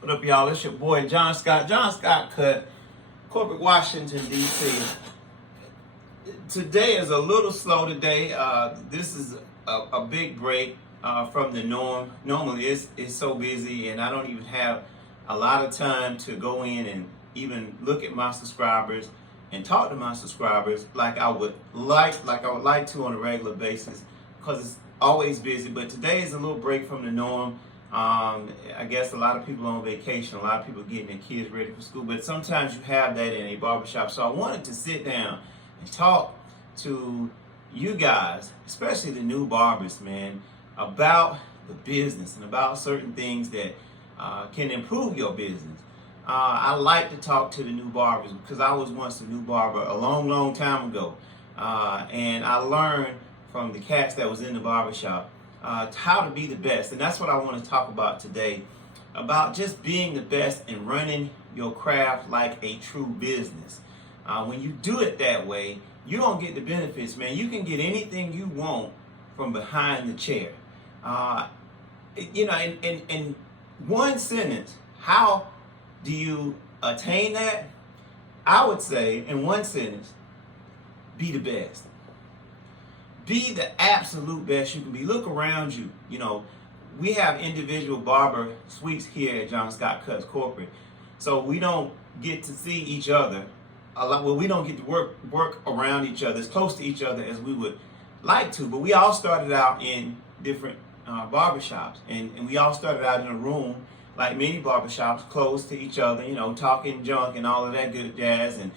What up, y'all? It's your boy John Scott. John Scott Cut, Corporate Washington, D.C. Today is a little slow today. This is a big break from the norm. Normally, it's so busy, and I don't even have a lot of time to go in and even look at my subscribers and talk to my subscribers like I would like to on a regular basis, because it's always busy. But today is a little break from the norm. I guess a lot of people are on vacation, a lot of people getting their kids ready for school, but sometimes you have that in a barbershop. So I wanted to sit down and talk to you guys, especially the new barbers, man, about the business and about certain things that can improve your business. I like to talk to the new barbers because I was once a new barber a long time ago, and I learned from the cats that was in the barbershop how to be the best. And that's what I want to talk about today, about just being the best and running your craft like a true business. When you do it that way, you don't get the benefits, man. You can get anything you want from behind the chair. In one sentence, how do you attain that? I would say, in one sentence, be the best. Be the absolute best you can be. Look around you. You know, we have individual barber suites here at John Scott Cuts Corporate, so we don't get to see each other a lot. Well, we don't get to work around each other as close to each other as we would like to. But we all started out in different barbershops, and we all started out in a room like many barbershops, close to each other. You know, talking junk and all of that good jazz, and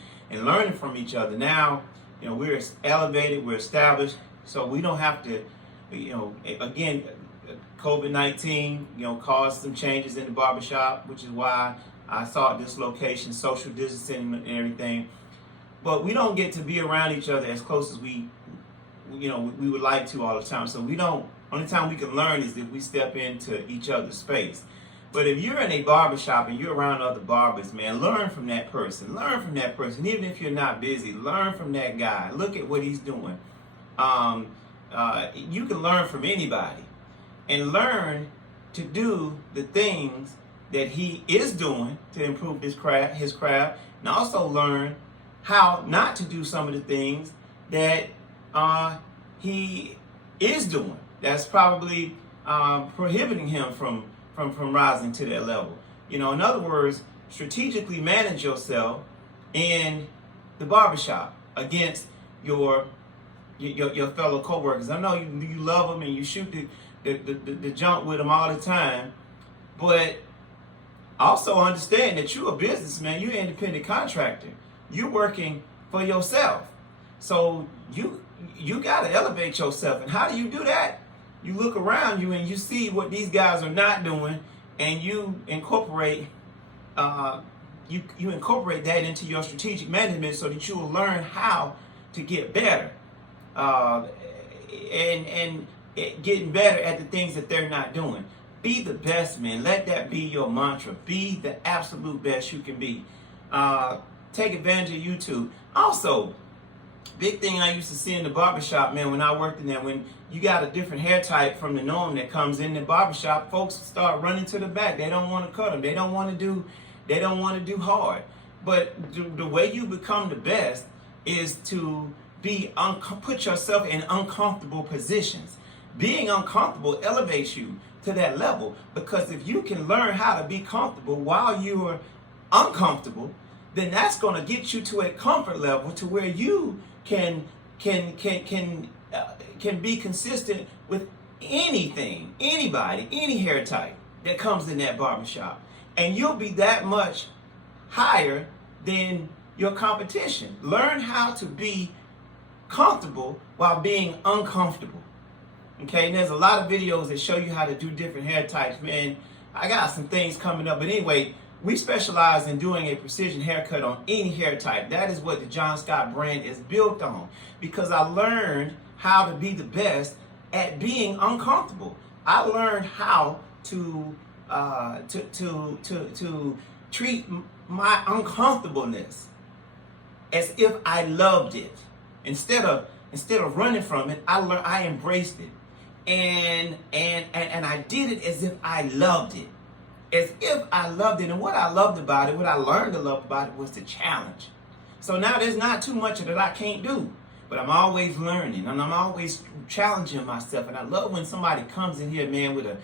learning from each other. Now, you know, we're elevated, we're established. So we don't have to, again, COVID-19, caused some changes in the barbershop, which is why I sought this location, social distancing and everything. But we don't get to be around each other as close as we would like to all the time. So only time we can learn is if we step into each other's space. But if you're in a barbershop and you're around other barbers, man, learn from that person. Learn from that person. Even if you're not busy, learn from that guy. Look at what he's doing. You can learn from anybody and learn to do the things that he is doing to improve his craft, and also learn how not to do some of the things that he is doing. That's probably prohibiting him from rising to that level. In other words, strategically manage yourself in the barbershop against your fellow coworkers. I know you love them and you shoot the jump with them all the time, but also understand that you're a businessman. You're an independent contractor. You're working for yourself, so you got to elevate yourself. And how do you do that? You look around you and you see what these guys are not doing, and you incorporate you incorporate that into your strategic management so that you will learn how to get better. And getting better at the things that they're not doing. Be the best, man. Let that be your mantra. Be the absolute best you can be. Take advantage of YouTube. Also, big thing I used to see in the barbershop, man, when I worked in there, when you got a different hair type from the norm that comes in the barbershop, folks start running to the back. They don't want to cut them. They don't want to do hard. But the way you become the best is to put yourself in uncomfortable positions. Being uncomfortable elevates you to that level, because if you can learn how to be comfortable while you're uncomfortable, then that's going to get you to a comfort level to where you can be consistent with anything, anybody, any hair type that comes in that barbershop, and you'll be that much higher than your competition. Learn how to be comfortable while being uncomfortable. Okay, and there's a lot of videos that show you how to do different hair types, man. I got some things coming up, but anyway, we specialize in doing a precision haircut on any hair type. That is what the John Scott brand is built on, because I learned how to be the best at being uncomfortable. I learned how to treat my uncomfortableness as if I loved it. Instead of running from it, I embraced it. And I did it as if I loved it. as if I loved it. And what I loved about it, what I learned to love about it, was the challenge. So now there's not too much that I can't do, but I'm always learning and I'm always challenging myself. And I love when somebody comes in here, man, with a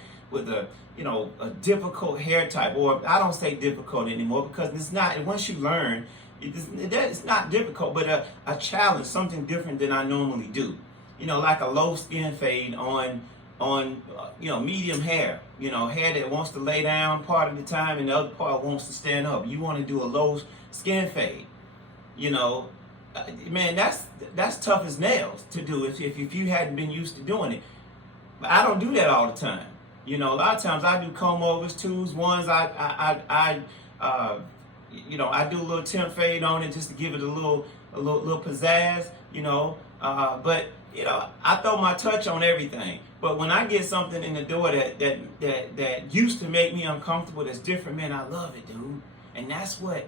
a difficult hair type, or I don't say difficult anymore because it's not. Once you learn, it's not difficult, but a challenge, something different than I normally do. Like a low skin fade on medium hair. Hair that wants to lay down part of the time and the other part wants to stand up. You want to do a low skin fade. Man, that's tough as nails to do if you hadn't been used to doing it. But I don't do that all the time. A lot of times I do comb overs, twos, ones. I do a little temp fade on it just to give it a little pizzazz. But I throw my touch on everything. But when I get something in the door that used to make me uncomfortable, that's different, man, I love it, dude. And that's what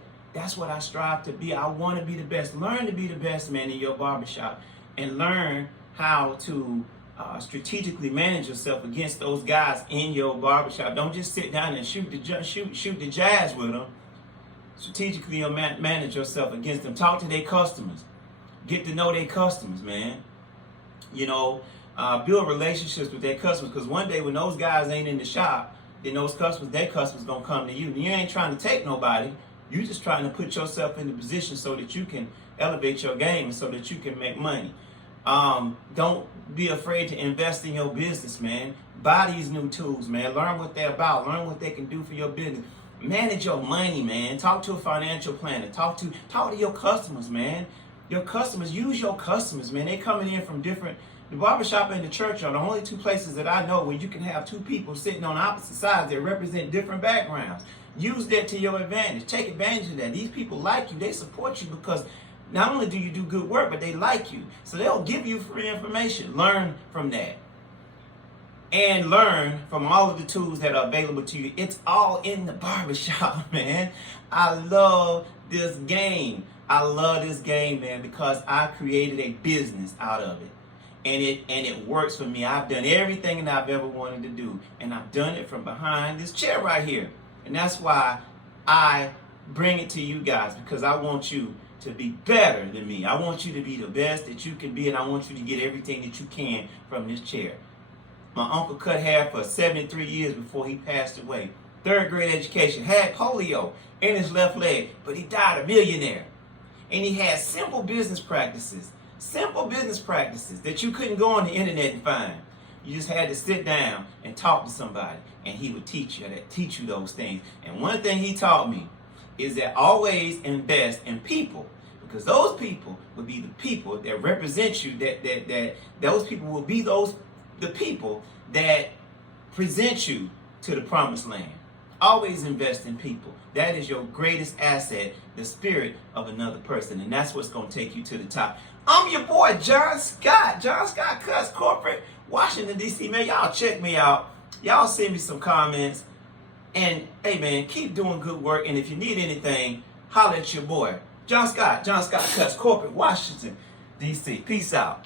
I strive to be. I want to be the best. Learn to be the best, man, in your barbershop, and learn how to strategically manage yourself against those guys in your barbershop. Don't just sit down and shoot the jazz with them. Strategically manage yourself against them. Talk to their customers. Get to know their customers, man. Build relationships with their customers, because one day when those guys ain't in the shop, then their customers gonna come to you. And you ain't trying to take nobody. You're just trying to put yourself in the position so that you can elevate your game and so that you can make money. Don't be afraid to invest in your business, man. Buy these new tools, man. Learn what they're about. Learn what they can do for your business. Manage your money, man. Talk to a financial planner. Talk to your customers, man. Your customers, use your customers, man. They coming in from different. The barbershop and the church are the only two places that I know where you can have two people sitting on opposite sides that represent different backgrounds. Use that to your advantage. Take advantage of that. These people like you. They support you because not only do you do good work, but they like you. So they'll give you free information. Learn from that. And learn from all of the tools that are available to you. It's all in the barbershop, man. I love this game. I love this game, man, because I created a business out of it. And it works for me. I've done everything that I've ever wanted to do. And I've done it from behind this chair right here. And that's why I bring it to you guys, because I want you to be better than me. I want you to be the best that you can be, and I want you to get everything that you can from this chair. My uncle cut hair for 73 years before he passed away. 3rd grade education, had polio in his left leg, but he died a millionaire. And he had simple business practices that you couldn't go on the internet and find. You just had to sit down and talk to somebody, and he would teach you those things. And one thing he taught me is that always invest in people, because those people will be the people that represent you. That those people will be the people that present you to the promised land. Always invest in people. That is your greatest asset, the spirit of another person, and that's what's going to take you to the top. I'm your boy, John Scott. John Scott Cuts Corporate, Washington, D.C. Man, y'all check me out. Y'all send me some comments. And, hey, man, keep doing good work. And if you need anything, holler at your boy, John Scott. John Scott Cuts Corporate, Washington, D.C. Peace out.